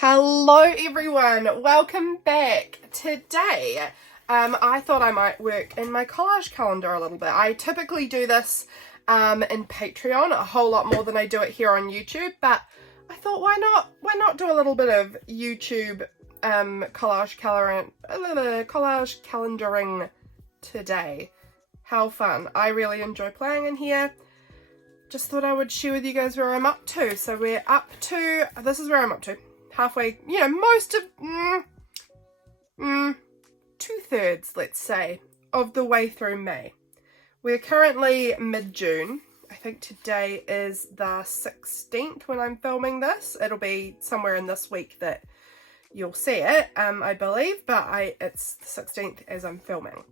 Hello everyone, welcome back. Today I thought I might work in my collage calendar a little bit. I typically do this in Patreon a whole lot more than I do it here on YouTube, but I thought why not do a little bit of YouTube collage calendaring today. How fun. I really enjoy playing in here. Just thought I would share with you guys where I'm up to. So we're up to, this is where I'm up to. Halfway, you know, most of, 2/3, let's say, of the way through May. We're currently mid-June. I think today is the 16th when I'm filming this. It'll be somewhere in this week that you'll see it, I believe, but it's the 16th as I'm filming.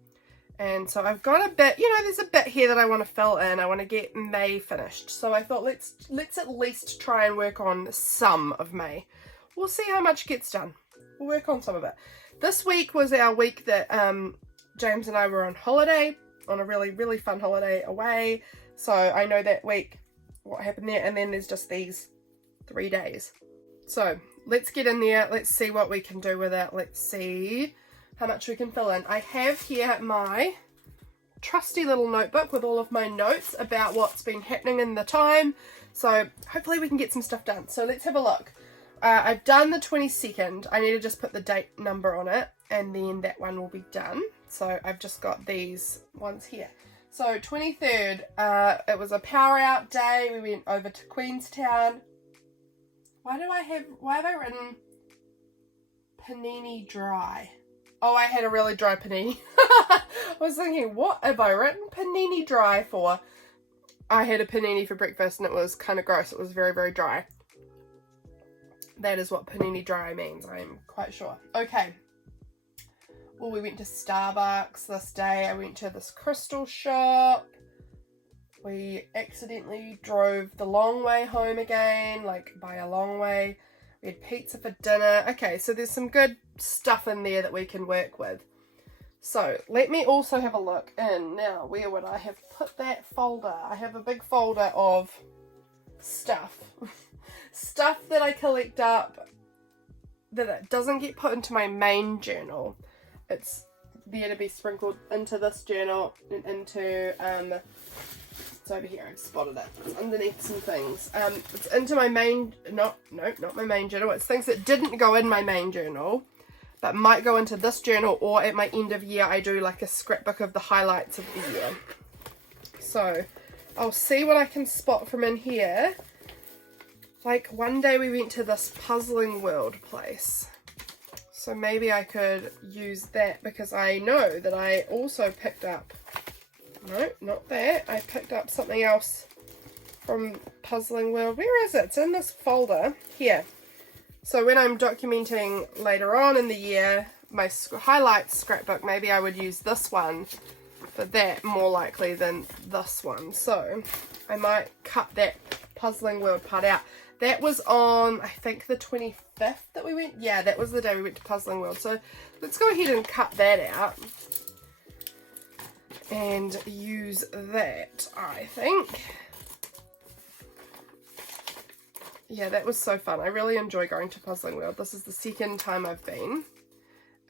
And so I've got a bit, you know, there's a bit here that I want to fill in. I want to get May finished. So I thought let's at least try and work on some of May. We'll see how much gets done. We'll work on some of it. This week was our week that James and I were on holiday, on a really, really fun holiday away. So I know that week what happened there, and then there's just these 3 days. So let's get in there. Let's see what we can do with it. Let's see how much we can fill in. I have here my trusty little notebook with all of my notes about what's been happening in the time. So hopefully we can get some stuff done. So let's have a look. I've done the 22nd. I need to just put the date number on it, and then that one will be done. So I've just got these ones here. So 23rd, it was a power out day. We went over to Queenstown. Why have I written panini dry? Oh, I had a really dry panini. I was thinking, what have I written panini dry for? I had a panini for breakfast and it was kind of gross. It was very, very dry. That is what panini dry means, I'm quite sure. Okay. Well, we went to Starbucks this day. I went to this crystal shop. We accidentally drove the long way home again, like by a long way. We had pizza for dinner. Okay, so there's some good stuff in there that we can work with. So let me also have a look in now. Where would I have put that folder? I have a big folder of stuff. Stuff that I collect up that it doesn't get put into my main journal. It's there to be sprinkled into this journal and into it's over here, I've spotted it. It's underneath some things. It's into my main, not my main journal. It's things that didn't go in my main journal, but might go into this journal, or at my end of year, I do like a scrapbook of the highlights of the year. So I'll see what I can spot from in here. Like one day we went to this Puzzling World place. So maybe I could use that because I know that I also picked up, no, not that. I picked up something else from Puzzling World. Where is it? It's in this folder here. So when I'm documenting later on in the year, my highlights scrapbook, maybe I would use this one for that more likely than this one. So I might cut that Puzzling World part out. That was on, I think, the 25th that we went. Yeah, that was the day we went to Puzzling World. So let's go ahead and cut that out and use that, I think. Yeah, that was so fun. I really enjoy going to Puzzling World. This is the second time I've been,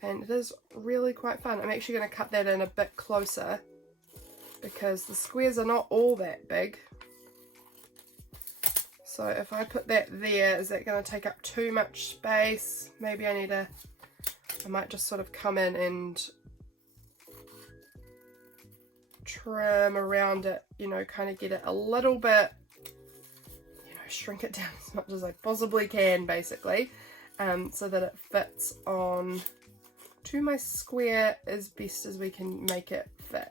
and it is really quite fun. I'm actually going to cut that in a bit closer because the squares are not all that big. So if I put that there, is that going to take up too much space? Maybe I might just sort of come in and trim around it, you know, kind of get it a little bit, you know, shrink it down as much as I possibly can, basically, so that it fits on to my square as best as we can make it fit.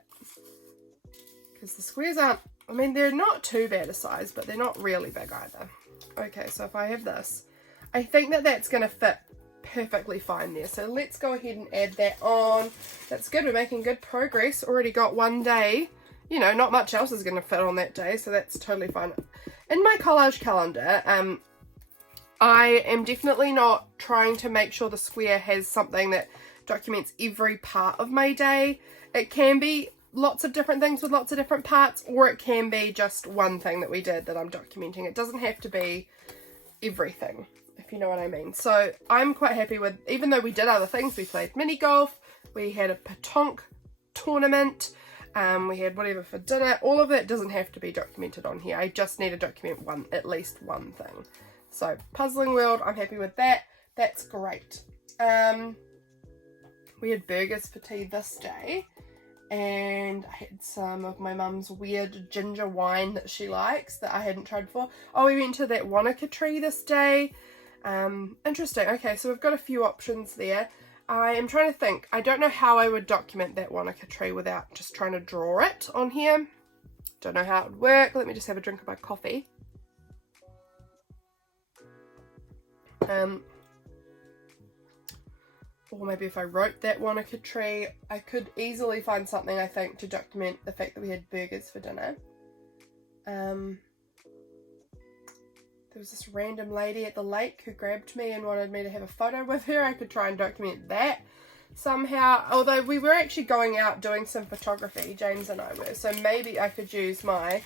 Because the squares aren't, I mean, they're not too bad a size, but they're not really big either. Okay, so if I have this, I think that that's going to fit perfectly fine there. So let's go ahead and add that on. That's good. We're making good progress. Already got one day. You know, not much else is going to fit on that day, so that's totally fine. In my collage calendar, I am definitely not trying to make sure the square has something that documents every part of my day. It can be lots of different things with lots of different parts, or it can be just one thing that we did that I'm documenting. It doesn't have to be everything, if if you know what I mean. So I'm quite happy with, even though we did other things, we played mini golf, we had a petanque tournament, we had whatever for dinner. All of that doesn't have to be documented on here. I just need to document at least one thing. So Puzzling World, I'm happy with that. That's great. We had burgers for tea this day, and I had some of my mum's weird ginger wine that she likes that I hadn't tried before. Oh, we went to that Wanaka tree this day. Interesting. Okay, so we've got a few options there. I am trying to think. I don't know how I would document that Wanaka tree without just trying to draw it on here. Don't know how it would work. Let me just have a drink of my coffee. Or maybe if I wrote that Wanaka tree, I could easily find something, I think, to document the fact that we had burgers for dinner. There was this random lady at the lake who grabbed me and wanted me to have a photo with her. I could try and document that somehow. Although we were actually going out doing some photography, James and I were. So maybe I could use my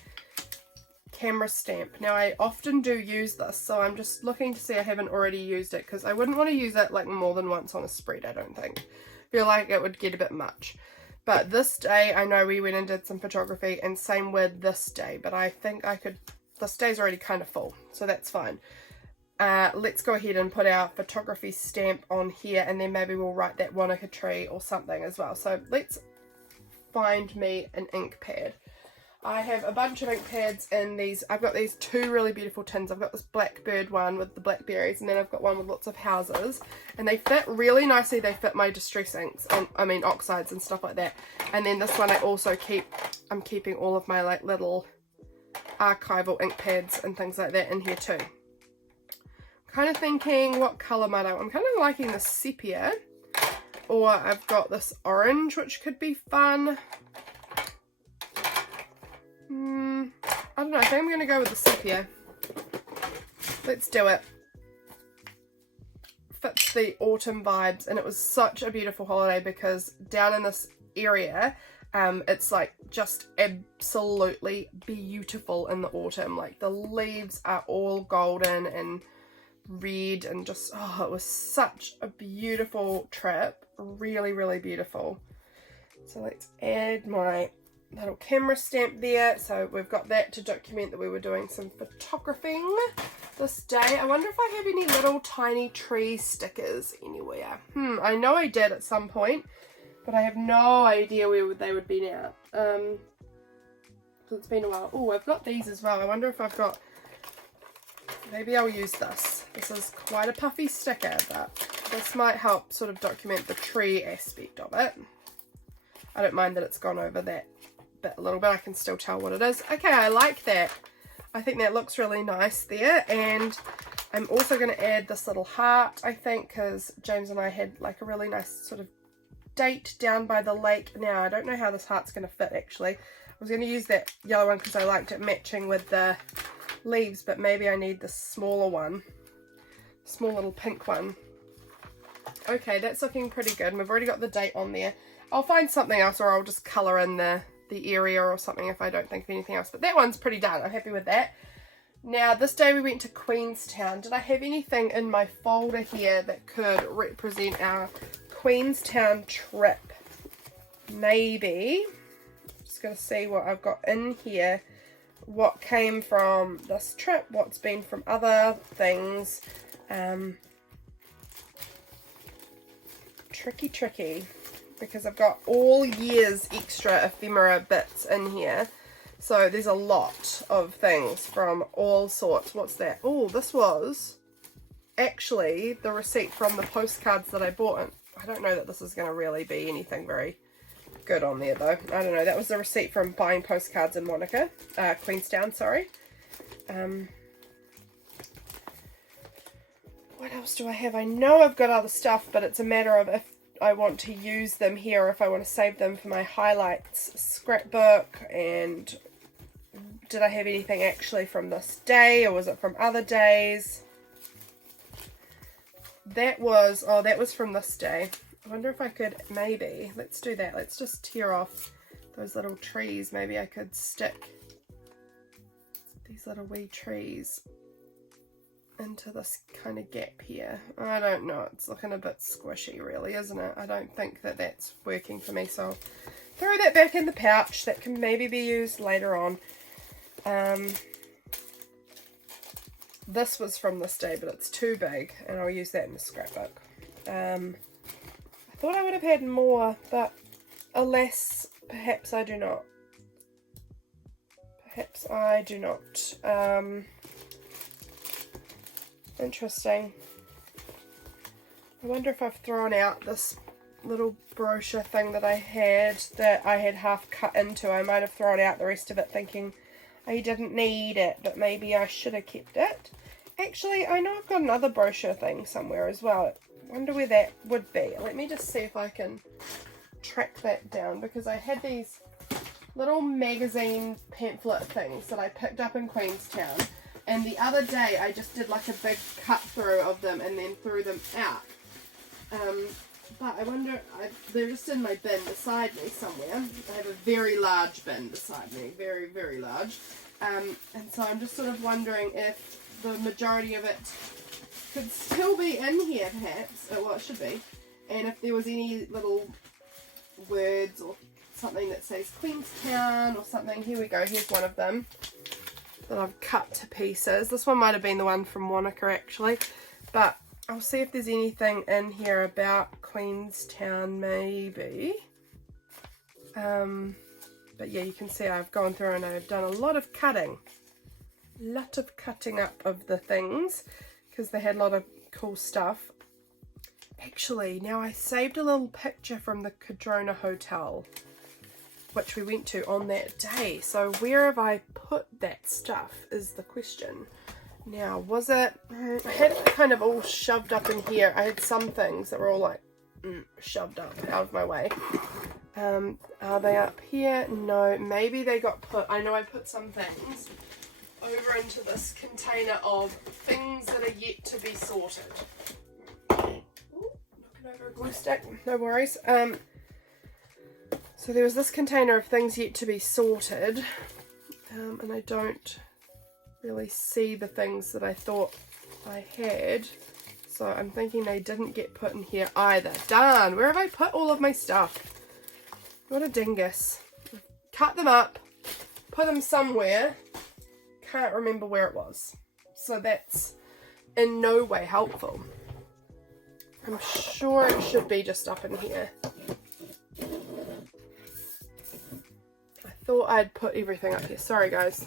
camera stamp. Now I often do use this, so I'm just looking to see I haven't already used it, because I wouldn't want to use it like more than once on a spread, I don't think. Feel like it would get a bit much. But this day I know we went and did some photography, and same with this day, but I think I could, this day's already kind of full, so that's fine. Let's go ahead and put our photography stamp on here, and then maybe we'll write that Wanaka tree or something as well. So let's find me an ink pad. I have a bunch of ink pads in these. I've got these two really beautiful tins. I've got this blackbird one with the blackberries, and then I've got one with lots of houses, and they fit really nicely. They fit my distress inks, and I mean oxides and stuff like that. And then this one I also I'm keeping all of my like little archival ink pads and things like that in here too. Kind of thinking, what colour might I want? I'm kind of liking the sepia, or I've got this orange, which could be fun. I don't know, I think I'm going to go with the sepia. Let's do it. Fits the autumn vibes, and it was such a beautiful holiday because down in this area, it's like just absolutely beautiful in the autumn. Like the leaves are all golden and red, and just, oh, it was such a beautiful trip. Really, really beautiful. So let's add my little camera stamp there. So we've got that to document that we were doing some photographing this day. I wonder if I have any little tiny tree stickers anywhere. I know I did at some point, but I have no idea where they would be now. So it's been a while. Oh, I've got these as well. I wonder if I've got, maybe I'll use this. This is quite a puffy sticker, but this might help sort of document the tree aspect of it. I don't mind that it's gone over that bit a little bit. I can still tell what it is. Okay, I like that. I think that looks really nice there. And I'm also going to add this little heart, I think, because James and I had like a really nice sort of date down by the lake. Now I don't know how this heart's going to fit actually. I was going to use that yellow one because I liked it matching with the leaves, but maybe I need the smaller one, small little pink one. Okay, that's looking pretty good, and we've already got the date on there. I'll find something else, or I'll just colour in the area or something if I don't think of anything else, but that one's pretty done. I'm happy with that. Now this day we went to Queenstown. Did I have anything in my folder here that could represent our Queenstown trip? Maybe. Just gonna see what I've got in here, what came from this trip, what's been from other things. Tricky, because I've got all year's extra ephemera bits in here. So there's a lot of things from all sorts. What's that? Oh, this was actually the receipt from the postcards that I bought. I don't know that this is going to really be anything very good on there though. I don't know. That was the receipt from buying postcards in Queenstown, sorry. What else do I have? I know I've got other stuff, but it's a matter of if I want to use them here, or if I want to save them for my highlights scrapbook. And did I have anything actually from this day, or was it from other days? That was, oh, that was from this day. I wonder if I could, maybe, let's do that. Let's just tear off those little trees. Maybe I could stick these little wee trees into this kind of gap here. I don't know, it's looking a bit squishy really, isn't it? I don't think that that's working for me, so I'll throw that back in the pouch. That can maybe be used later on. This was from this day, but it's too big, and I'll use that in the scrapbook. I thought I would have had more, but alas, perhaps I do not. Perhaps I do not. Interesting. I wonder if I've thrown out this little brochure thing that I had half cut into. I might have thrown out the rest of it thinking I didn't need it, but maybe I should have kept it. Actually, I know I've got another brochure thing somewhere as well. I wonder where that would be. Let me just see if I can track that down, because I had these little magazine pamphlet things that I picked up in Queenstown, and the other day I just did like a big cut through of them and then threw them out. But I wonder, they're just in my bin beside me somewhere. I have a very large bin beside me, very, very large. And so I'm just sort of wondering if the majority of it could still be in here, perhaps. Well, it should be. And if there was any little words or something that says Queenstown or something. Here we go, here's one of them that I've cut to pieces. This one might have been the one from Wanaka actually, but I'll see if there's anything in here about Queenstown maybe. But yeah, you can see I've gone through and I've done a lot of cutting. Lot of cutting up of the things because they had a lot of cool stuff. Actually, now I saved a little picture from the Cadrona Hotel, which we went to on that day. So where have I put that stuff is the question. Now, was it, I had it kind of all shoved up in here. I had some things that were all like shoved up out of my way. Are they up here? No, maybe they got put, I know I put some things over into this container of things that are yet to be sorted. Ooh, knocking over a glue stick, no worries. So there was this container of things yet to be sorted, and I don't really see the things that I thought I had, so I'm thinking they didn't get put in here either. Darn, where have I put all of my stuff? What a dingus. Cut them up, put them somewhere, can't remember where it was, so that's in no way helpful. I'm sure it should be just up in here. I thought I'd put everything up here. Sorry guys.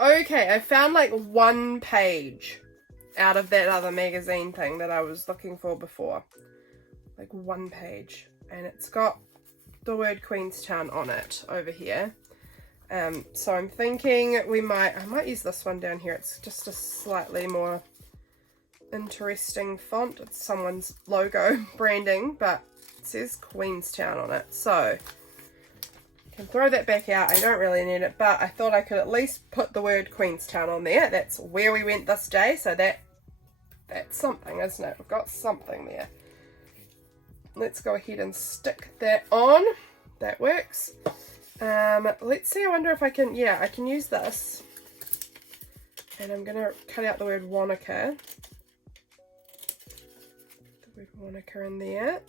Okay, I found like one page out of that other magazine thing that I was looking for before. Like one page. And it's got the word Queenstown on it over here. So I'm thinking I might use this one down here. It's just a slightly more interesting font. It's someone's logo branding, but it says Queenstown on it. So can throw that back out. I don't really need it, but I thought I could at least put the word Queenstown on there. That's where we went this day, so that's something, isn't it? We've got something there. Let's go ahead and stick that on. That works. Let's see, I wonder if I can, yeah, I can use this. And I'm going to cut out the word Wanaka. The word Wanaka in there.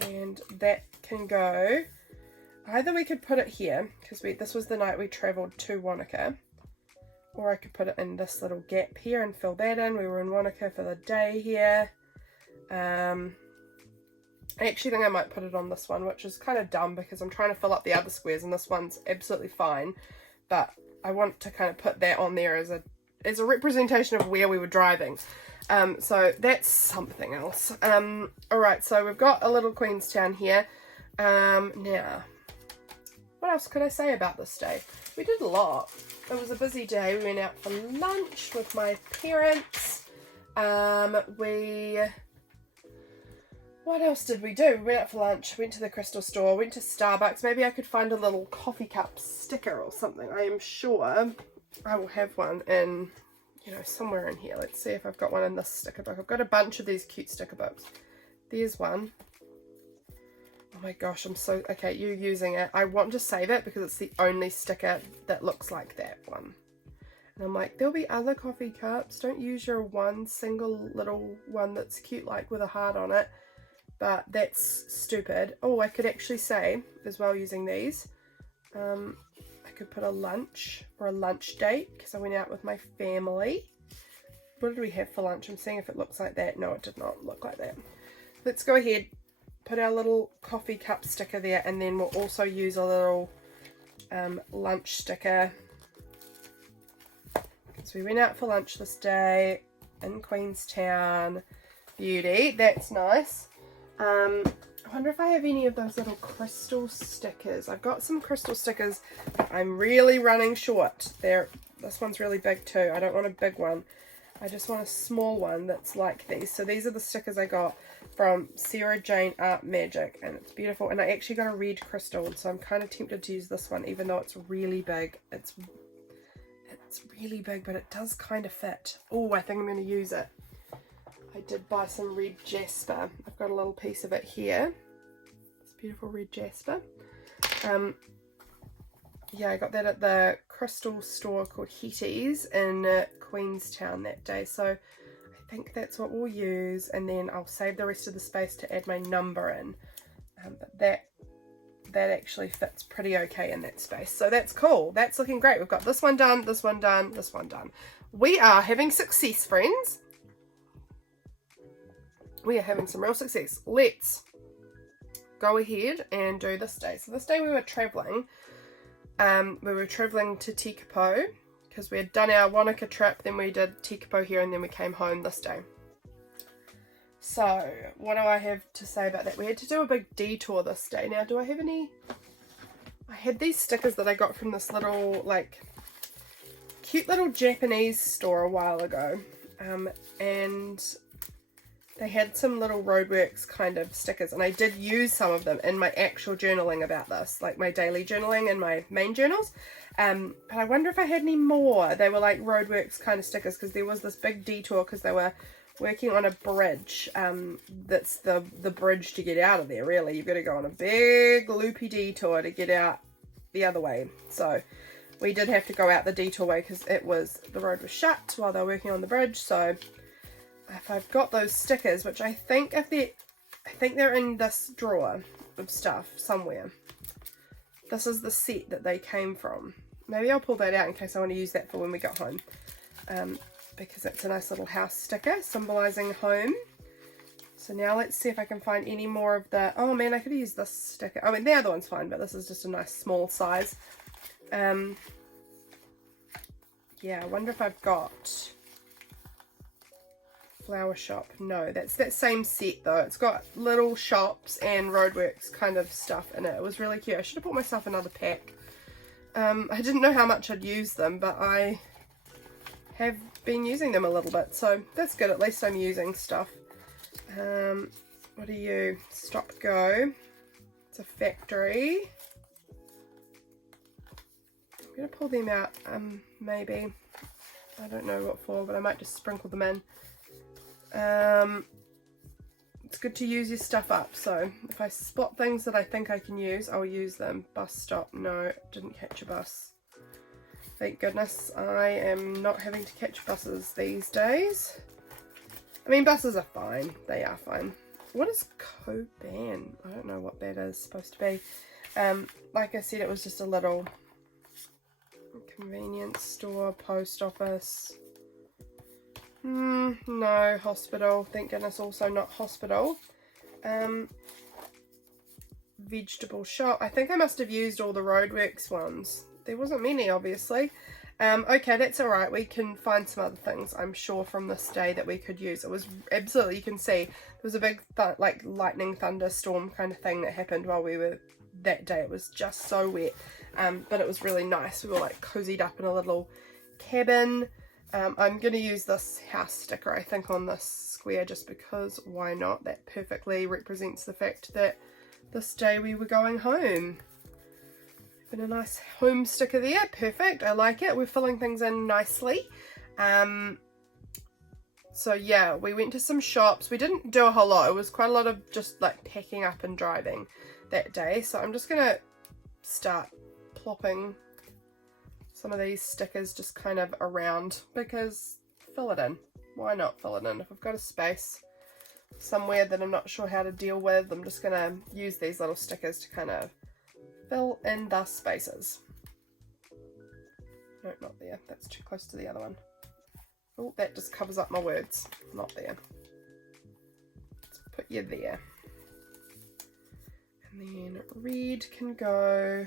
And that can go, either we could put it here, because this was the night we travelled to Wanaka. Or I could put it in this little gap here and fill that in. We were in Wanaka for the day here. I actually think I might put it on this one, which is kind of dumb because I'm trying to fill up the other squares and this one's absolutely fine. But I want to kind of put that on there as a representation of where we were driving. So that's something else. Alright, so we've got a little Queenstown here. Now, what else could I say about this day? We did a lot. It was a busy day. We went out for lunch with my parents. What else did we do? We went out for lunch, went to the crystal store, went to Starbucks. Maybe I could find a little coffee cup sticker or something. I am sure I will have one in, somewhere in here. Let's see if I've got one in this sticker book. I've got a bunch of these cute sticker books. There's one. Oh my gosh, I'm so... Okay, you're using it. I want to save it because it's the only sticker that looks like that one. And I'm like, there'll be other coffee cups. Don't use your one single little one that's cute, like with a heart on it. But that's stupid. Oh, I could actually say, as well using these, I could put a lunch or a lunch date because I went out with my family. What did we have for lunch? I'm seeing if it looks like that. No, it did not look like that. Let's go ahead, put our little coffee cup sticker there, and then we'll also use a little lunch sticker. So we went out for lunch this day in Queenstown. Beauty, that's nice. I wonder if I have any of those little crystal stickers. I've got some crystal stickers. I'm really running short. This one's really big too. I don't want a big one. I just want a small one that's like these. So these are the stickers I got from Sarah Jane Art Magic, and it's beautiful. And I actually got a red crystal, so I'm kind of tempted to use this one, even though it's really big. It's really big, but it does kind of fit. Oh, I think I'm going to use it. I did buy some red jasper. I've got a little piece of it here. It's beautiful red jasper. Yeah, I got that at the crystal store called Hetty's in Queenstown that day. So I think that's what we'll use, and then I'll save the rest of the space to add my number in. But that actually fits pretty okay in that space. So that's cool. That's looking great. We've got this one done, this one done, this one done. We are having success, friends. We are having some real success. Let's go ahead and do this day. So this day we were traveling. We were traveling to Tekapo because we had done our Wanaka trip, then we did Tekapo here, and then we came home this day. So what do I have to say about that? We had to do a big detour this day. Now, do I have any? I had these stickers that I got from this little, like, cute little Japanese store a while ago. And they had some little roadworks kind of stickers, and I did use some of them in my actual journaling about this, like my daily journaling and my main journals. But I wonder if I had any more. They were like roadworks kind of stickers because there was this big detour because they were working on a bridge. That's the bridge to get out of there, really. You've got to go on a big loopy detour to get out the other way. So we did have to go out the detour way because the road was shut while they were working on the bridge. So if I've got those stickers, which I think they're in this drawer of stuff somewhere. This is the set that they came from. Maybe I'll pull that out in case I want to use that for when we get home. Because it's a nice little house sticker symbolizing home. So now let's see if I can find any more of the... Oh man, I could use this sticker. I mean, the other one's fine, but this is just a nice small size. Yeah, I wonder if I've got... Flower shop. No, that's that same set though. It's got little shops and roadworks kind of stuff in it. It was really cute. I should have bought myself another pack. I didn't know how much I'd use them, but I have been using them a little bit, so that's good. At least I'm using stuff. What are you? Stop Go. It's a factory. I'm going to pull them out, maybe. I don't know what for, but I might just sprinkle them in. It's good to use your stuff up, so if I spot things that I think I can use, I'll use them. Bus stop, no, didn't catch a bus. Thank goodness I am not having to catch buses these days. I mean, buses are fine, they are fine. What is Coban? I don't know what that is supposed to be. Like I said, it was just a little convenience store, post office. No, hospital. Thank goodness, also not hospital. Vegetable shop. I think I must have used all the Roadworks ones. There wasn't many, obviously. Okay, that's alright. We can find some other things, I'm sure, from this day that we could use. It was absolutely, you can see, there was a big, like, lightning thunderstorm kind of thing that happened while we were, that day. It was just so wet. But it was really nice. We were, like, cozied up in a little cabin. I'm going to use this house sticker, I think, on this square just because, why not? That perfectly represents the fact that this day we were going home. Been a nice home sticker there. Perfect. I like it. We're filling things in nicely. So yeah, we went to some shops. We didn't do a whole lot. It was quite a lot of just like packing up and driving that day. So I'm just going to start plopping some of these stickers just kind of around, because fill it in. Why not fill it in? If I've got a space somewhere that I'm not sure how to deal with, I'm just going to use these little stickers to kind of fill in the spaces. No, not there. That's too close to the other one. Oh, that just covers up my words. Not there. Let's put you there. And then red can go...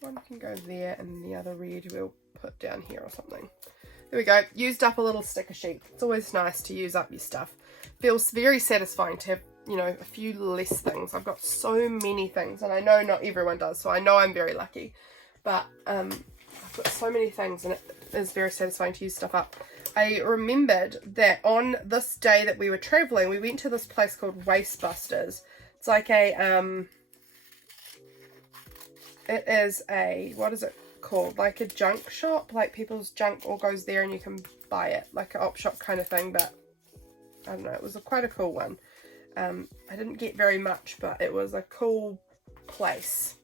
One can go there, and the other red we'll put down here or something. There we go. Used up a little sticker sheet. It's always nice to use up your stuff. Feels very satisfying to have, you know, a few less things. I've got so many things, and I know not everyone does, so I know I'm very lucky. But I've got so many things, and it is very satisfying to use stuff up. I remembered that on this day that we were traveling, we went to this place called Wastebusters. It's like a it is a, what is it called? Like a junk shop, like people's junk all goes there and you can buy it, like an op shop kind of thing. But I don't know, it was quite a cool one. I didn't get very much, but it was a cool place.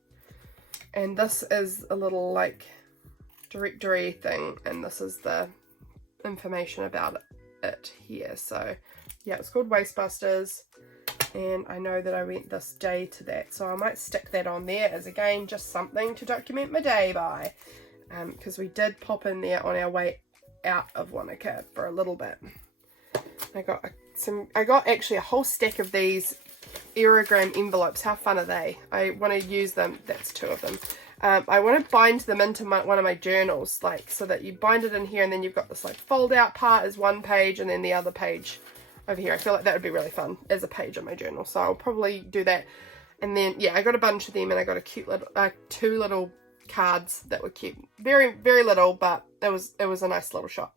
And this is a little like directory thing, and this is the information about it here. So yeah, it's called Wastebusters, and I know that I went this day to that, so I might stick that on there as, again, just something to document my day by, because we did pop in there on our way out of Wanaka for a little bit. I got actually a whole stack of these aerogram envelopes. How fun are they? I want to use them. That's 2 of them. I want to bind them into one of my journals, like, so that you bind it in here, and then you've got this like fold out part as one page, and then the other page over here. I feel like that would be really fun as a page in my journal, so I'll probably do that. And then yeah, I got a bunch of them, and I got a cute little 2 little cards that were cute. Very, very little, but it was a nice little shop.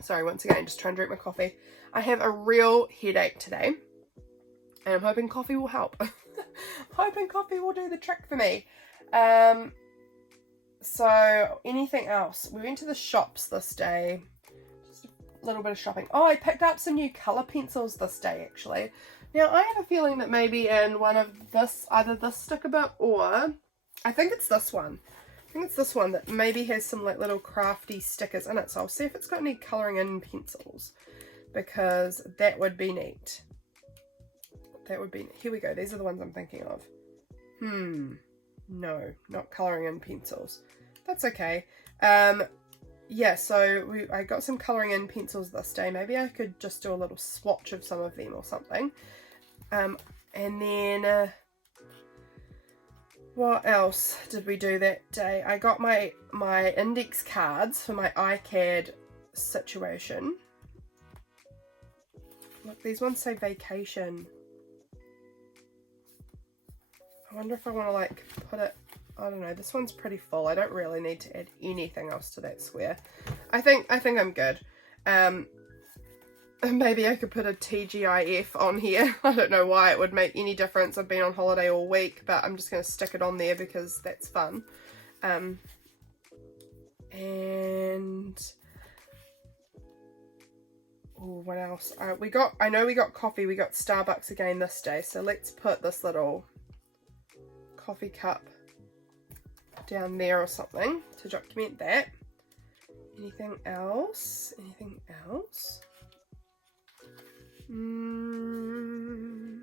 Sorry, once again, just trying to drink my coffee. I have a real headache today, and I'm hoping coffee will help. Hoping coffee will do the trick for me. So anything else? We went to the shops this day. Just a little bit of shopping. Oh, I picked up some new colour pencils this day, actually. Now, I have a feeling that maybe in one of this, either this sticker book, or I think it's this one. I think it's this one that maybe has some like little crafty stickers in it. So I'll see if it's got any colouring in pencils, because that would be neat. That would be, here we go. These are the ones I'm thinking of. No, not colouring in pencils. That's okay. Yeah, so I got some colouring in pencils this day. Maybe I could just do a little swatch of some of them or something. And then what else did we do that day? I got my index cards for my iCAD situation. Look, these ones say vacation. I wonder if I want to like put it, I don't know, this one's pretty full. I don't really need to add anything else to that square. I think I'm good. maybe I could put a TGIF on here. I don't know why it would make any difference. I've been on holiday all week, but I'm just going to stick it on there because that's fun. And oh, what else? I know we got coffee. We got Starbucks again this day. So let's put this little coffee cup down there or something to document that. Anything else? Anything else? I'm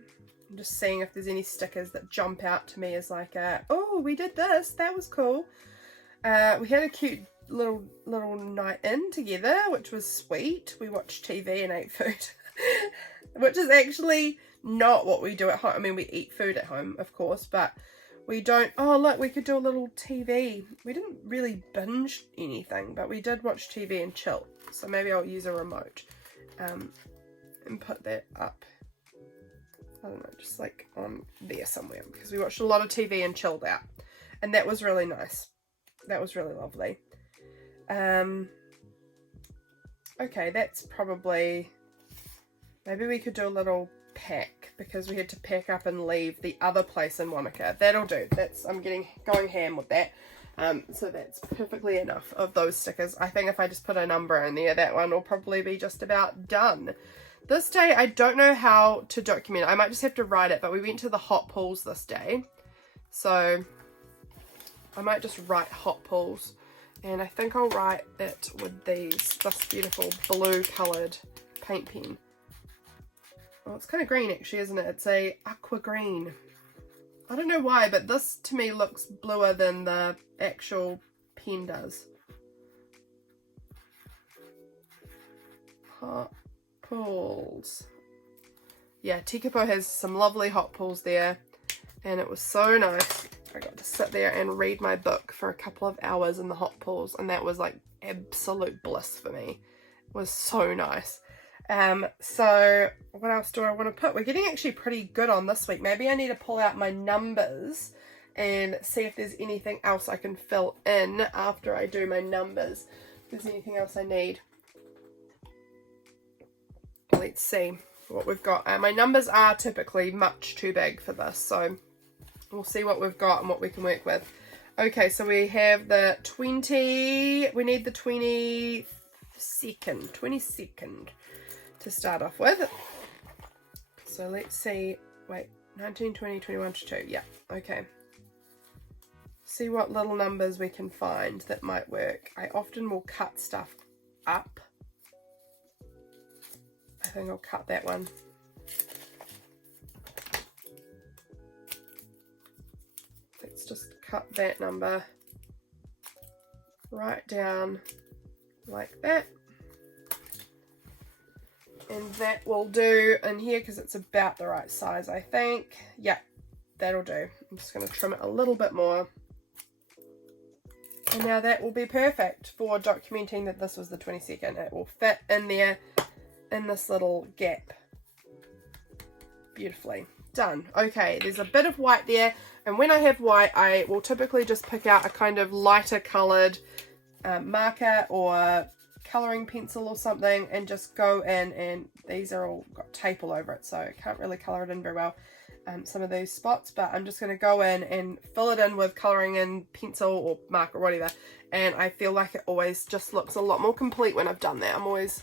just seeing if there's any stickers that jump out to me as like oh, we did this, that was cool. We had a cute little night in together, which was sweet. We watched TV and ate food, which is actually not what we do at home. I mean, we eat food at home, of course, but we don't. Oh, look, we could do a little TV. We didn't really binge anything, but we did watch TV and chill. So maybe I'll use a remote and put that up. I don't know, just like on there somewhere, because we watched a lot of TV and chilled out, and that was really nice. That was really lovely. Okay, that's probably, maybe we could do a little pack, because we had to pack up and leave the other place in Wanaka. That'll do. I'm going ham with that. So that's perfectly enough of those stickers. I think if I just put a number in there, that one will probably be just about done. This day, I don't know how to document it. I might just have to write it, but we went to the hot pools this day. So I might just write hot pools. And I think I'll write it with this beautiful blue coloured paint pen. Oh, it's kind of green actually, isn't it? It's a aqua green. I don't know why, but this to me looks bluer than the actual pen does. Hot pools. Yeah, Tekapo has some lovely hot pools there, and it was so nice. I got to sit there and read my book for a couple of hours in the hot pools, and that was like absolute bliss for me. It was so nice. So what else do I want to put? We're getting actually pretty good on this week. Maybe I need to pull out my numbers and see if there's anything else I can fill in after I do my numbers. If there's anything else I need. Let's see what we've got. My numbers are typically much too big for this, so we'll see what we've got and what we can work with. Okay, so we have the 20, we need the 22nd to start off with. So let's see, wait, 19, 20, 21, 22, yeah, okay. See what little numbers we can find that might work. I often will cut stuff up. I think I'll cut that one. Let's just cut that number right down like that. And that will do in here because it's about the right size, I think. Yeah, that'll do. I'm just going to trim it a little bit more. And now that will be perfect for documenting that this was the 22nd. It will fit in there in this little gap beautifully. Done. Okay, there's a bit of white there, and when I have white I will typically just pick out a kind of lighter coloured marker or colouring pencil or something and just go in, and these are all got tape all over it, so I can't really colour it in very well, some of these spots, but I'm just going to go in and fill it in with colouring in pencil or marker or whatever, and I feel like it always just looks a lot more complete when I've done that. I'm always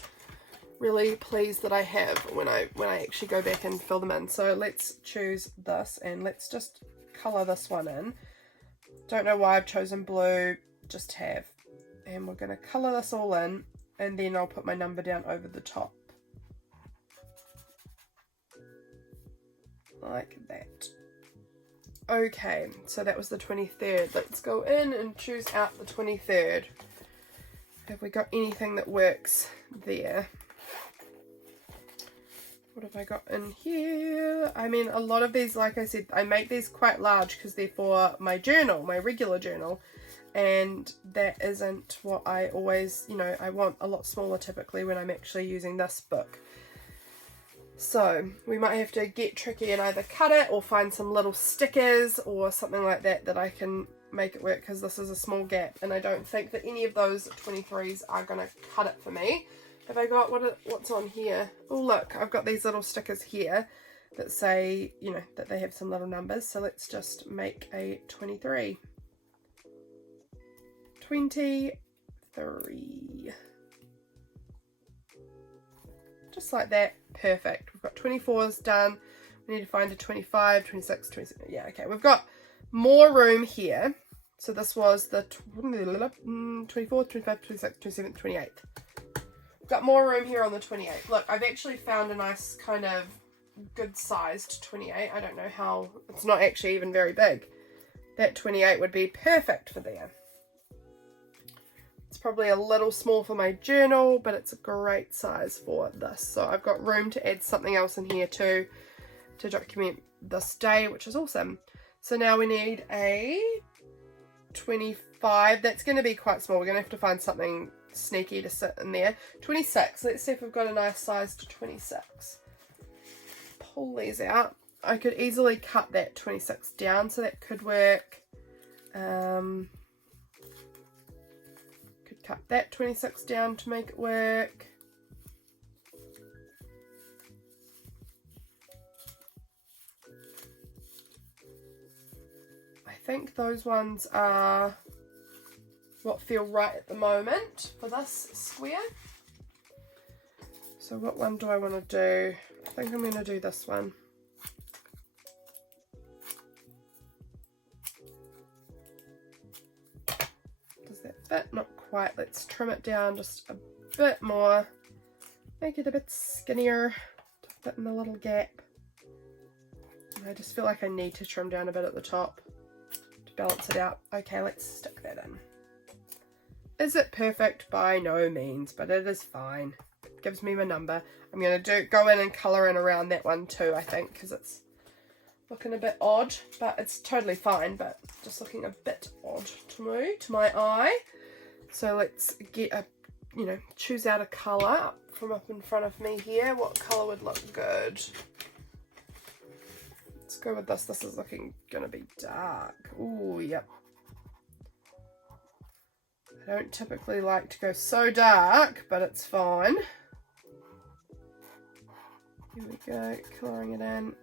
really pleased that I have when I actually go back and fill them in. So let's choose this and let's just colour this one in. Don't know why I've chosen blue, just have. And we're going to colour this all in, and then I'll put my number down over the top. Like that. Okay, so that was the 23rd. Let's go in and choose out the 23rd. Have we got anything that works there? What have I got in here? I mean, a lot of these, like I said, I make these quite large because they're for my journal, my regular journal. And that isn't what I always, you know, I want a lot smaller typically when I'm actually using this book. So we might have to get tricky and either cut it or find some little stickers or something like that that I can make it work, because this is a small gap and I don't think that any of those 23s are going to cut it for me. Have I got, what's on here? Oh look, I've got these little stickers here that say, you know, that they have some little numbers. So let's just make a 23. 23. Just like that. Perfect. We've got 24s done. We need to find a 25, 26, 27. Yeah, okay. We've got more room here. So this was the 24th, 25th, 26th, 27th, 28th. We've got more room here on the 28th. Look, I've actually found a nice kind of good sized 28. I don't know how, it's not actually even very big. That 28 would be perfect for there. It's probably a little small for my journal, but it's a great size for this. So I've got room to add something else in here too to document this day, which is awesome. So now we need a 25. That's going to be quite small. We're going to have to find something sneaky to sit in there. 26. Let's see if we've got a nice size to 26. Pull these out. I could easily cut that 26 down, so that could work. Could cut that 26 down to make it work. I think those ones are what feel right at the moment for this square. So what one do I want to do? I think I'm going to do this one. Does that fit? Not quite. Let's trim it down just a bit more. Make it a bit skinnier to fit in the little gap. I just feel like I need to trim down a bit at the top to balance it out. Okay, let's stick that in. Is it perfect? By no means, but it is fine. It gives me my number. I'm going to go in and colour in around that one too, I think, because it's looking a bit odd, but it's totally fine, but just looking a bit odd to me, to my eye. So let's get a, you know, choose out a colour from up in front of me here. What colour would look good? Let's go with this. This is looking going to be dark. Ooh, yep. I don't typically like to go so dark, but it's fine. Here we go, colouring it in.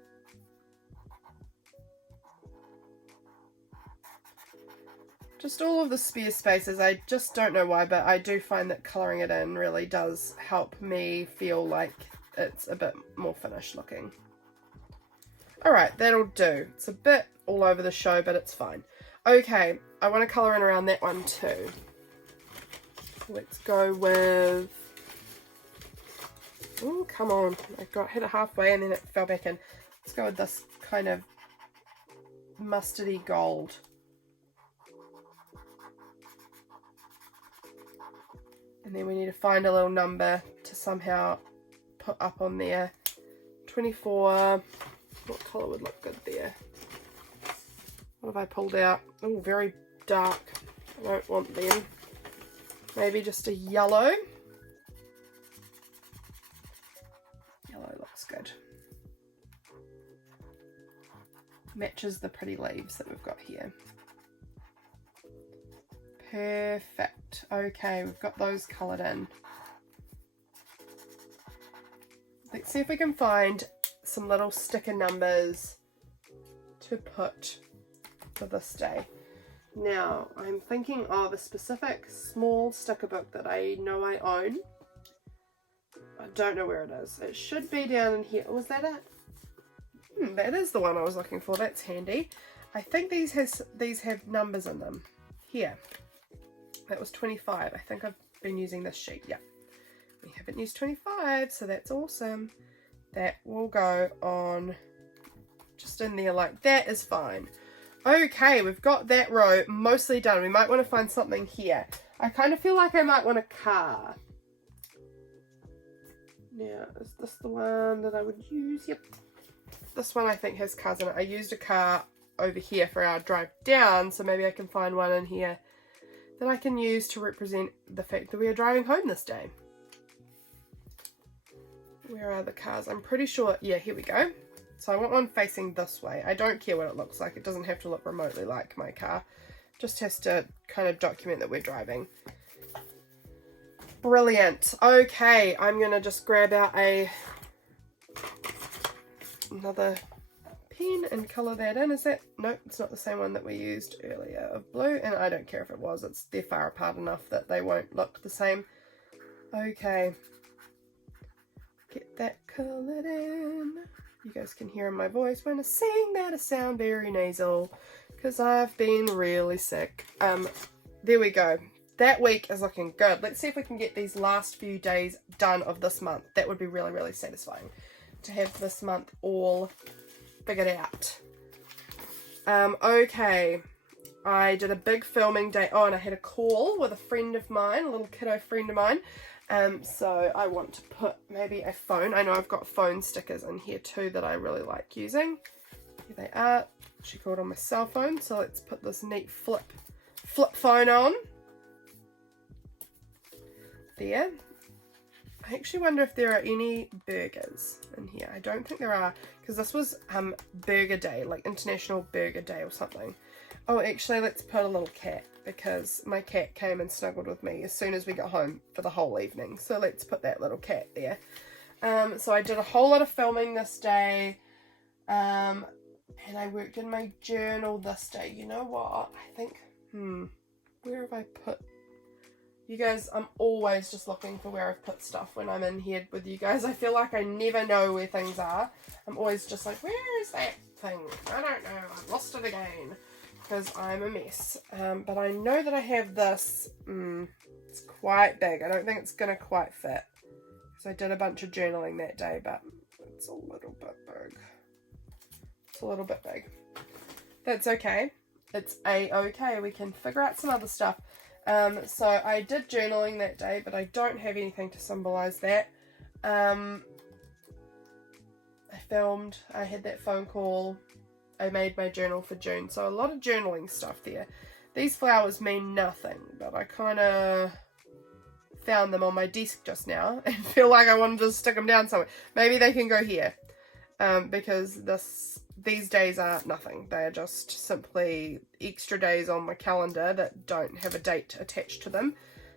Just all of the spare spaces, I just don't know why, but I do find that colouring it in really does help me feel like it's a bit more finished looking. Alright, that'll do. It's a bit all over the show, but it's fine. Okay, I want to colour in around that one too. Let's go with, oh come on, I hit it halfway and then it fell back in. Let's go with this kind of mustardy gold. And then we need to find a little number to somehow put up on there. 24, what colour would look good there? What have I pulled out? Oh, very dark, I don't want them. Maybe just a yellow. Yellow looks good. Matches the pretty leaves that we've got here. Perfect. Okay, we've got those coloured in. Let's see if we can find some little sticker numbers to put for this day. Now, I'm thinking of a specific small sticker book that I know I own. I don't know where it is. It should be down in here. Was that it? That is the one I was looking for. That's handy. I think these have numbers in them. Here. That was 25. I think I've been using this sheet. Yeah. We haven't used 25, so that's awesome. That will go on just in there like that is fine. Okay, we've got that row mostly done. We might want to find something here. I kind of feel like I might want a car. Now, is this the one that I would use? Yep. This one I think has cars in it. I used a car over here for our drive down, so maybe I can find one in here that I can use to represent the fact that we are driving home this day. Where are the cars? I'm pretty sure, yeah, here we go. So I want one facing this way. I don't care what it looks like. It doesn't have to look remotely like my car. Just has to kind of document that we're driving. Brilliant. Okay, I'm gonna just grab out another pen and colour that in. Is that, no, it's not the same one that we used earlier of blue, and I don't care if it was, they're far apart enough that they won't look the same. Okay, get that coloured in. You guys can hear in my voice when I sing that I sound very nasal because I've been really sick. There we go. That week is looking good. Let's see if we can get these last few days done of this month. That would be really, really satisfying to have this month all figured out. Okay, I did a big filming day. Oh, and I had a call with a friend of mine, a little kiddo friend of mine. So I want to put maybe a phone. I know I've got phone stickers in here too that I really like using. Here they are. She called on my cell phone, so let's put this neat flip phone on. There. I actually wonder if there are any burgers in here. I don't think there are, because this was burger day, like International Burger Day or something. Oh, actually, let's put a little cat, because my cat came and snuggled with me as soon as we got home for the whole evening. So let's put that little cat there. So I did a whole lot of filming this day, and I worked in my journal this day. You know what? I think, where have I put... You guys, I'm always just looking for where I've put stuff when I'm in here with you guys. I feel like I never know where things are. I'm always just like, where is that thing? I don't know. I've lost it again because I'm a mess. But I know that I have this. It's quite big. I don't think it's going to quite fit. So I did a bunch of journaling that day, but it's a little bit big. It's a little bit big. That's okay. It's a-okay. We can figure out some other stuff. So I did journaling that day, but I don't have anything to symbolize that. I filmed, I had that phone call, I made my journal for June, so a lot of journaling stuff there. These flowers mean nothing, but I kind of found them on my desk just now and feel like I wanted to stick them down somewhere. Maybe they can go here, because these days are nothing. They are just simply extra days on my calendar that don't have a date attached to them.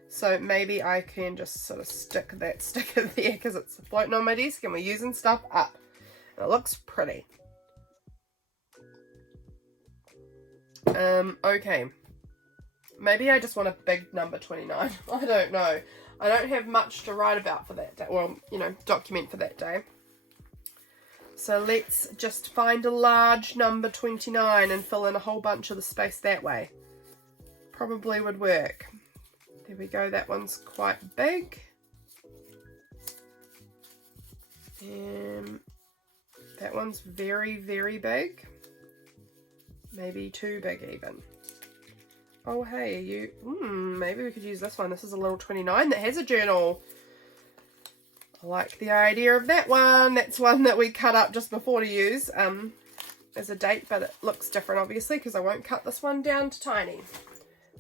So maybe I can just sort of stick that sticker there because it's floating on my desk and we're using stuff up. And it looks pretty. Okay. Maybe I just want a big number 29. I don't know. I don't have much to write about for that day. Well, you know, document for that day. So let's just find a large number 29 and fill in a whole bunch of the space that way. Probably would work. There we go, that one's quite big. And that one's very, very big. Maybe too big even. Oh hey, maybe we could use this one. This is a little 29 that has a journal. I like the idea of that one. That's one that we cut up just before to use as a date, but it looks different obviously because I won't cut this one down to tiny.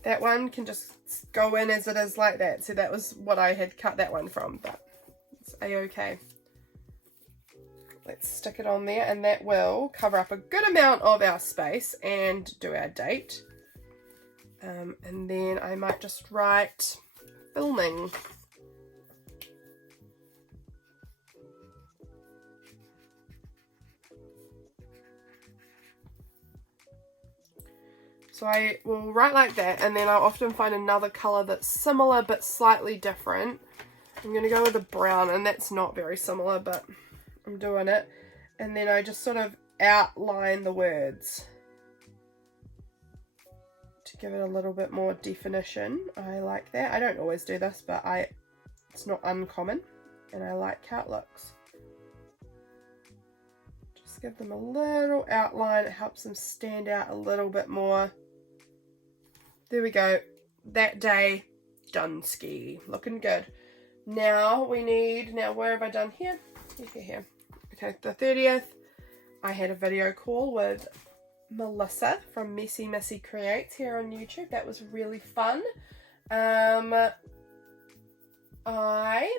That one can just go in as it is like that. So that was what I had cut that one from, but it's a-okay. Let's stick it on there and that will cover up a good amount of our space and do our date. And then I might just write filming. So I will write like that, and then I'll often find another colour that's similar but slightly different. I'm going to go with a brown, and that's not very similar, but I'm doing it. And then I just sort of outline the words to give it a little bit more definition. I like that. I don't always do this, but it's not uncommon, and I like how it looks. Just give them a little outline. It helps them stand out a little bit more. There we go. That day, done ski. Looking good. Now we need, where have I done here? Here. Okay, the 30th, I had a video call with Melissa from Messy Missy Creates here on YouTube. That was really fun. I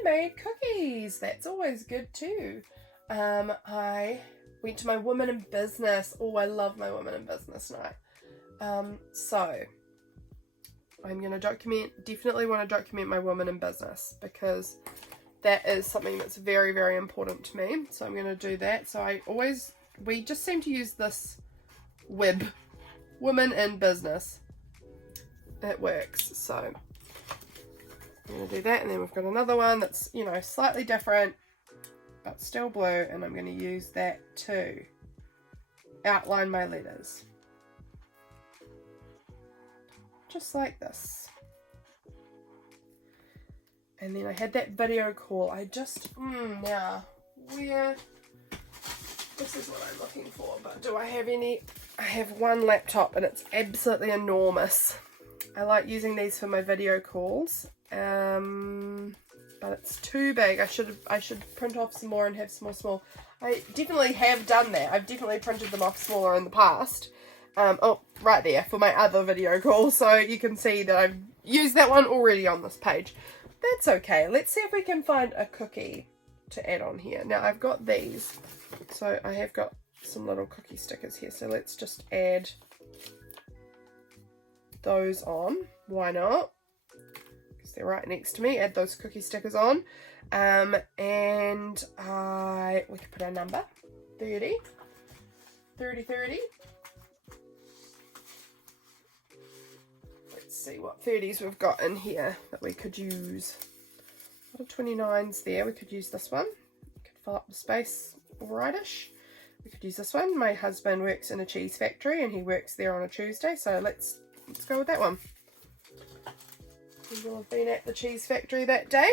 made cookies. That's always good too. I went to my Women in Business. Oh, I love my Women in Business night. So I'm going to definitely want to document my woman in business, because that is something that's very, very important to me. So I'm going to do that. So we just seem to use this web, women in business. It works. So I'm going to do that. And then we've got another one that's, you know, slightly different, but still blue. And I'm going to use that to outline my letters. Just like this. And then I had that video call. I just, now, where, this is what I'm looking for, but do I have any? I have one laptop and it's absolutely enormous. I like using these for my video calls, but it's too big. I should print off some more and have some more small. I definitely have done that. I've definitely printed them off smaller in the past. Oh, right there for my other video call, so you can see that I've used that one already on this page. That's okay. Let's see if we can find a cookie to add on here. Now I've got these, so I have got some little cookie stickers here, so let's just add those on. Why not? Because they're right next to me. Add those cookie stickers on, and we can put our number 30 30 30. See what 30s we've got in here that we could use. A lot of 29s there. We could use this one. We could fill up the space rightish. We could use this one. My husband works in a cheese factory and he works there on a Tuesday, so let's go with that one. We will have been at the cheese factory that day.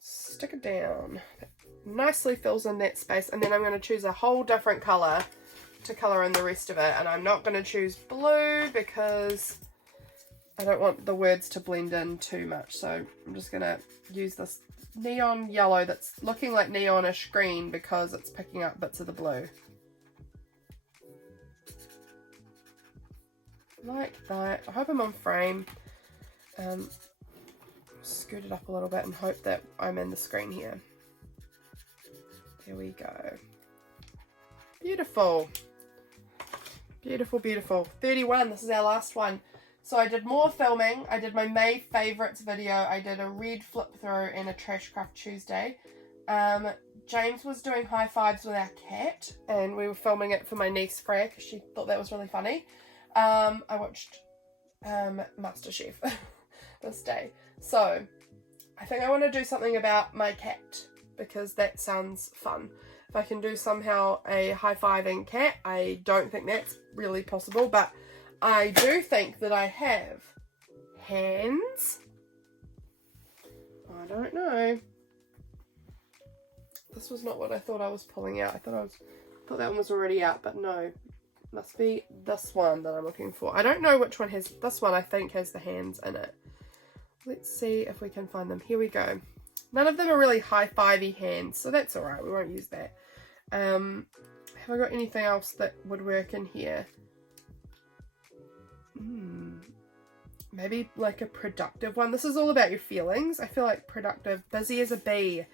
Stick it down. Nicely fills in that space, and then I'm going to choose a whole different colour to colour in the rest of it, and I'm not going to choose blue because I don't want the words to blend in too much, so I'm just going to use this neon yellow that's looking like neonish green because it's picking up bits of the blue. Like that. I hope I'm on frame. Scoot it up a little bit and hope that I'm in the screen here. There we go. Beautiful. Beautiful, beautiful. 31, this is our last one. So I did more filming. I did my May favourites video. I did a red flip through and a Trash Craft Tuesday. James was doing high fives with our cat and we were filming it for my niece Freya because she thought that was really funny. I watched MasterChef this day. So I think I want to do something about my cat, because that sounds fun. If I can do somehow a high-fiving cat, I don't think that's really possible, but I do think that I have hands. I don't know. This was not what I thought I was pulling out. I thought that one was already out, but no. Must be this one that I'm looking for. I don't know which one has, this one I think has the hands in it. Let's see if we can find them. Here we go. None of them are really high-fivey hands, so that's alright, we won't use that. Have I got anything else that would work in here? Maybe like a productive one. This is all about your feelings. I feel like productive. Busy as a bee.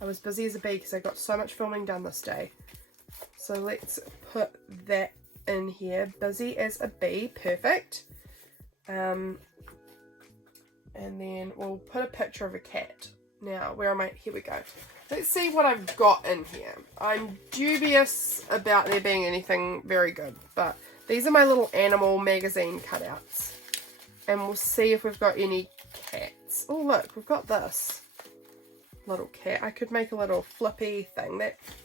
I was busy as a bee because I got so much filming done this day. So let's put that in here. Busy as a bee. Perfect. And then we'll put a picture of a cat. Now, where am I? Here we go. Let's see what I've got in here. I'm dubious about there being anything very good, but these are my little animal magazine cutouts. And we'll see if we've got any cats. Oh, look, we've got this little cat. I could make a little flippy thing.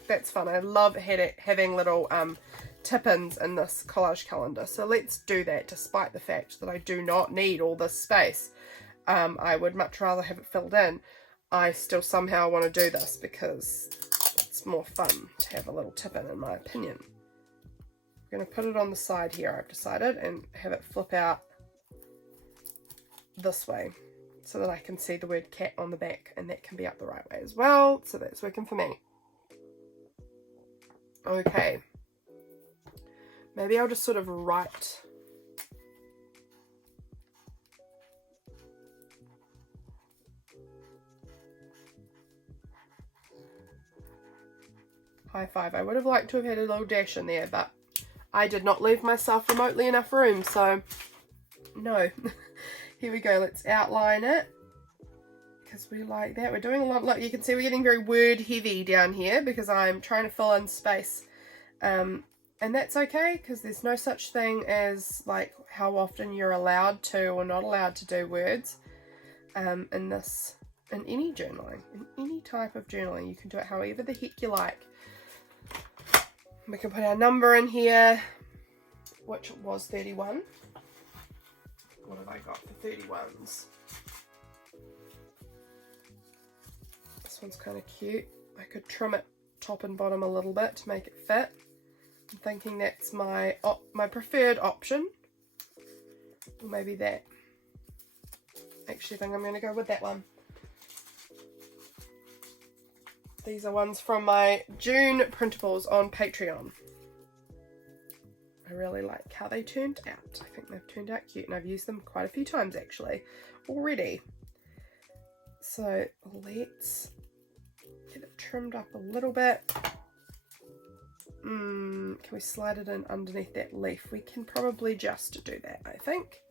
That's fun. I love having little tip-ins in this collage calendar. So let's do that, despite the fact that I do not need all this space. I would much rather have it filled in. I still somehow want to do this because it's more fun to have a little tip-in my opinion. I'm going to put it on the side here, I've decided, and have it flip out this way so that I can see the word cat on the back, and that can be up the right way as well. So that's working for me. Okay. Maybe I'll just sort of write high five. I would have liked to have had a little dash in there, but I did not leave myself remotely enough room, so no. Here we go, let's outline it, because we like that. We're doing a lot, look, you can see we're getting very word heavy down here because I'm trying to fill in space. And that's okay, because there's no such thing as like how often you're allowed to or not allowed to do words in any journaling, in any type of journaling. You can do it however the heck you like. We can put our number in here, which was 31. What have I got for 31s? This one's kind of cute. I could trim it top and bottom a little bit to make it fit. I'm thinking that's my preferred option. Or maybe that. Actually, I think I'm going to go with that one. These are ones from my June printables on Patreon. I really like how they turned out. I think they've turned out cute, and I've used them quite a few times actually already. So let's get it trimmed up a little bit. Can we slide it in underneath that leaf? We can probably just do that, I think.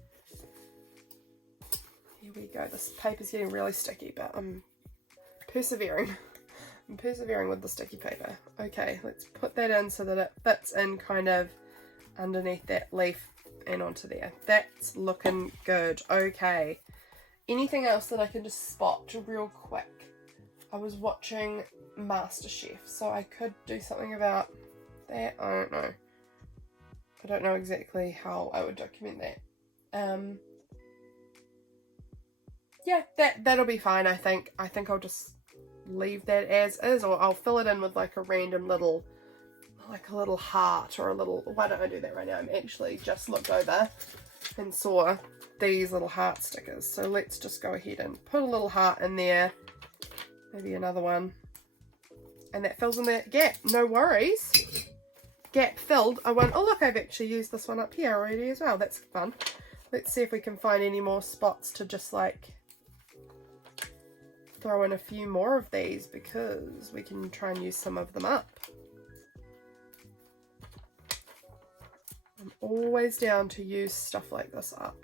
Here we go. This paper's getting really sticky, but I'm persevering. I'm persevering with the sticky paper. Okay, let's put that in so that it fits in kind of underneath that leaf and onto there. That's looking good. Okay. Anything else that I can just spot real quick? I was watching MasterChef, so I could do something about that. I don't know. I don't know exactly how I would document that. Yeah, that'll be fine, I think. I think I'll just leave that as is, or I'll fill it in with like a random little, like a little heart or a little, why don't I do that right now? I'm actually just looked over and saw these little heart stickers. So let's just go ahead and put a little heart in there, maybe another one. And that fills in that gap, no worries. Gap filled. Oh look, I've actually used this one up here already as well. That's fun. Let's see if we can find any more spots to just like throw in a few more of these, because we can try and use some of them up. I'm always down to use stuff like this up.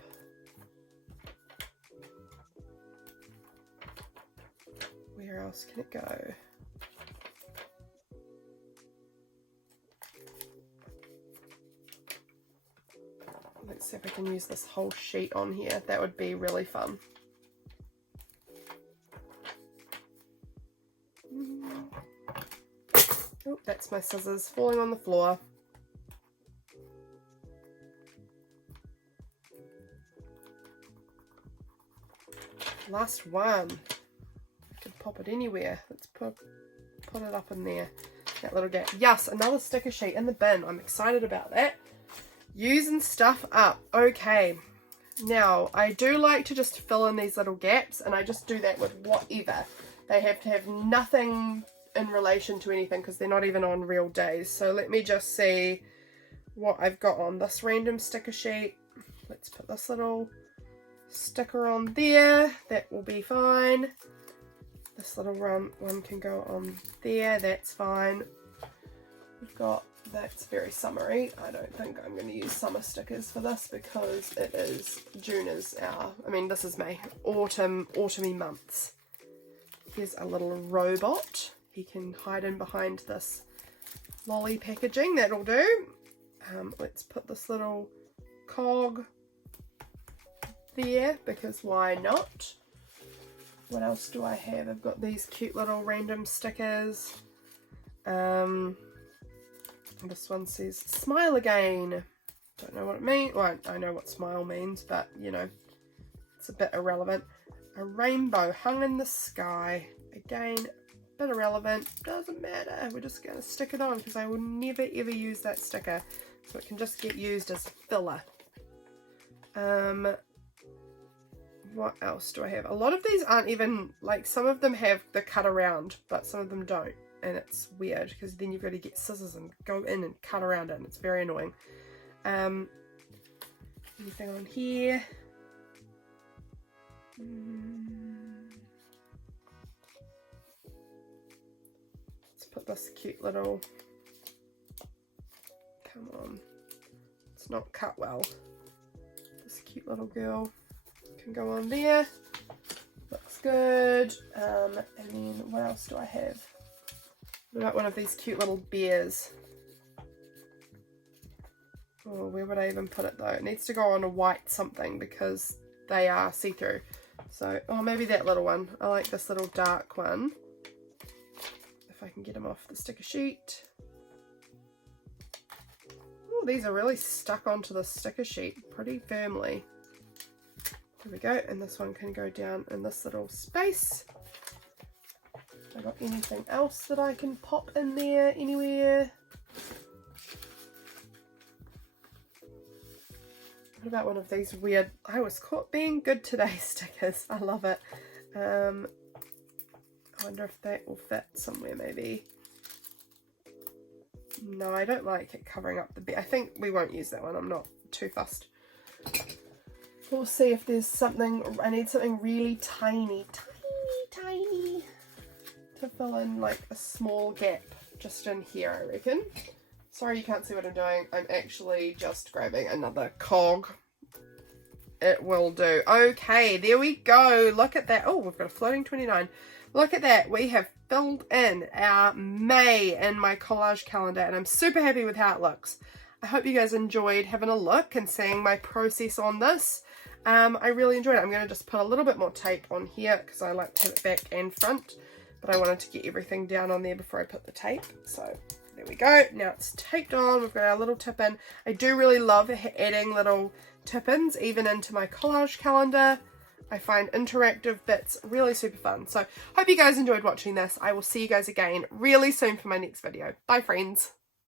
Where else can it go? Let's see if I can use this whole sheet on here. That would be really fun. Oh, that's my scissors falling on the floor. Last one. I could pop it anywhere. Let's put it up in there. That little gap. Yes, another sticker sheet in the bin. I'm excited about that. Using stuff up. Okay. Now, I do like to just fill in these little gaps, and I just do that with whatever. They have to have nothing in relation to anything, because they're not even on real days. So let me just see what I've got on this random sticker sheet. Let's put this little sticker on there. That will be fine. This little one can go on there. That's fine. We've got, that's very summery. I don't think I'm going to use summer stickers for this, because it is, June is our, I mean this is May, autumny months. Here's a little robot. He can hide in behind this lolly packaging. That'll do. Let's put this little cog there, because why not? What else do I have? I've got these cute little random stickers. This one says smile again. Don't know what it means. Well, I know what smile means, but you know, it's a bit irrelevant. A rainbow hung in the sky. Again, a bit irrelevant. Doesn't matter. We're just going to stick it on, because I will never ever use that sticker. So it can just get used as filler. What else do I have? A lot of these aren't even, like, some of them have the cut around, but some of them don't. And it's weird, because then you've got to get scissors and go in and cut around it, and it's very annoying. Anything on here? Let's put this cute little, come on, It's not cut well. This cute little girl can go on there. Looks good. And then what else do I have? What about one of these cute little bears? Oh, where would I even put it though? It needs to go on a white something because they are see-through. So, oh, maybe that little one. I like this little dark one. If I can get them off the sticker sheet. Oh, these are really stuck onto the sticker sheet pretty firmly. There we go. And this one can go down in this little space. Have I got anything else that I can pop in there anywhere? What about one of these weird, I was caught being good today stickers. I love it. I wonder if that will fit somewhere maybe. No, I don't like it covering up the bed. I think we won't use that one. I'm not too fussed. We'll see if there's something, I need something really tiny to fill in like a small gap just in here, I reckon. Sorry you can't see what I'm doing. I'm actually just grabbing another cog. It will do. Okay, there we go. Look at that. Oh, we've got a floating 29. Look at that. We have filled in our May in my collage calendar and I'm super happy with how it looks. I hope you guys enjoyed having a look and seeing my process on this. I really enjoyed it. I'm going to just put a little bit more tape on here because I like to have it back and front. But I wanted to get everything down on there before I put the tape. So there we go. Now it's taped on. We've got our little tip-in. I do really love adding little tip-ins even into my collage calendar. I find interactive bits really super fun. So hope you guys enjoyed watching this. I will see you guys again really soon for my next video. Bye friends.